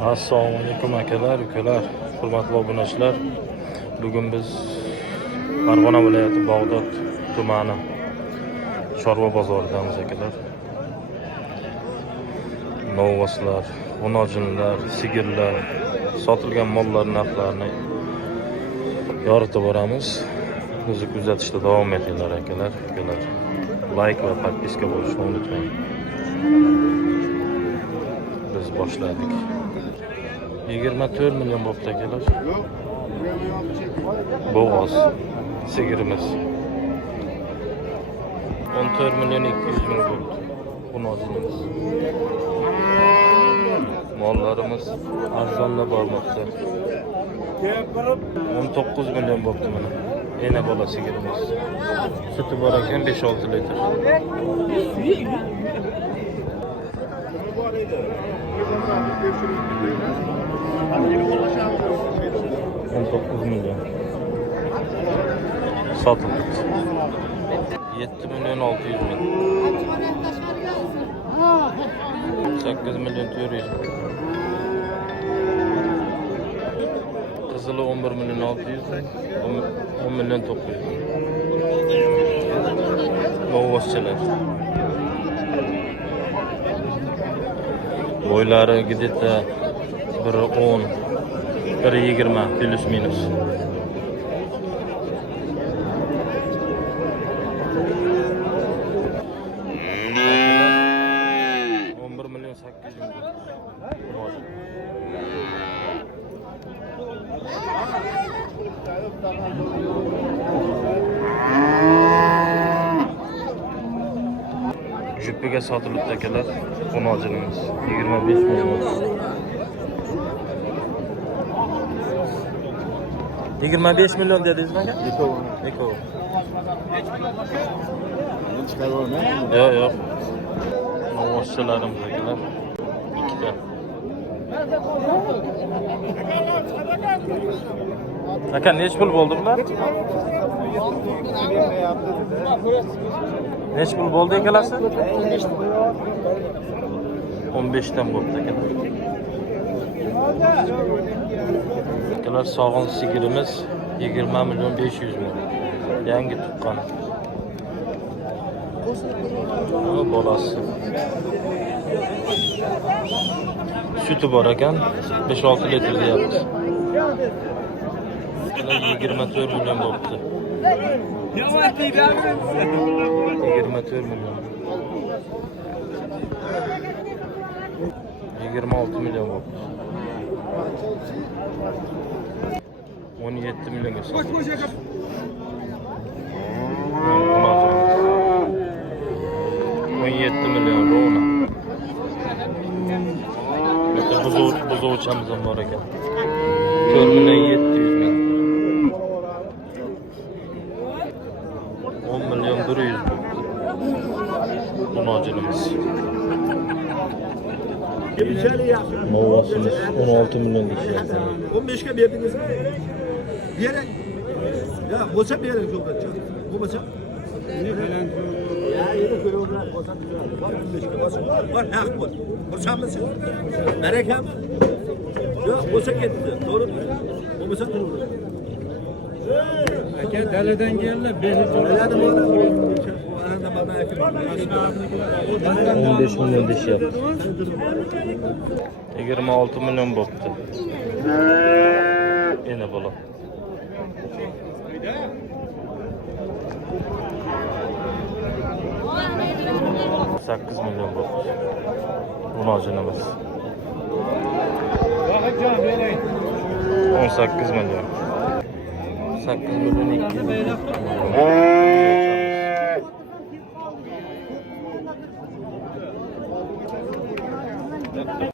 Assalomu alaykum akalar, ukalar, hurmatli obunachilar. Bugun biz Farg'ona viloyati Bog'dod tumani Chorva bozoridamiz akalar. Novvoslar, g'unojinlar, sigirlar, sotilgan mollar narxlarini yoritib boramiz. Bizni kuzatishda davom etinglar akalar, ukalar. Like va podpiska bo'lishni unutmang. Biz boshladik. 24 milyon bo'pti akalar. Bo'g'oz sigirimiz 14 milyon 200 ming bo'ldi. G'unojinimiz. Mollarimiz arzonda bormoqda. 19 milyon bo'pti mana. Yana bola sigirimiz. Suti bor ekan 5-6 litr. 19 milyon. Satıldı. 7 milyon 600 bin. 8 milyon 400 bin. Kızılı 11 milyon 600 bin. 10 milyon 900 bin. Novvosçalar. Boyları gidip de biri 10, biri 20 plus minus. Jüppüge satılıp tekeler, g'unojinimiz 25 milyon. 25 milyon dediniz mi? Eko. Yok. Novvoschalarimiz akalar. 2 ta. Aka neç pul bo'ldi bular? Neç pul bo'ldi ekalasi? 15 dan bo'ldi akalar. Akalar sog'in sigirimiz 20 milyon 500 ming. Yangi tuqqan. Bu bolasi. Sütü bor ekan 5-6 litr deyapti. 24 milyon bo'libdi. 24 milyon. 26 milyon bo'libdi. 17 milyonga sotdi. 17 milyon Rona. Buzovchamiz ham bor ekan. 4 milyon 700 ming. 10 milyon 100 ming. G'unojinimiz. Novvosimiz 16 milyon deyishyapti. 15 ga berdingiz mi? Bering. Ya, bo'lsa bering ko'patcha. Bo'lmasa ya, yeni ko'ruvlar bo'lsa turadi. Bor 15 ga bo'lsa. Bor haq bo'l. Bo'lsamisiz? Barakami? Yo'q, bo'lsa ketdi. To'g'rimi? Bo'lmasa turaveradi. Aka daladan keldi, beri 15 milyon deyishyapti. 26 milyon bo'pti. Yana bola. Sakkiz milyon bo'pti. G'unojinimiz. 18 milyon. 8 milyon 200 ming.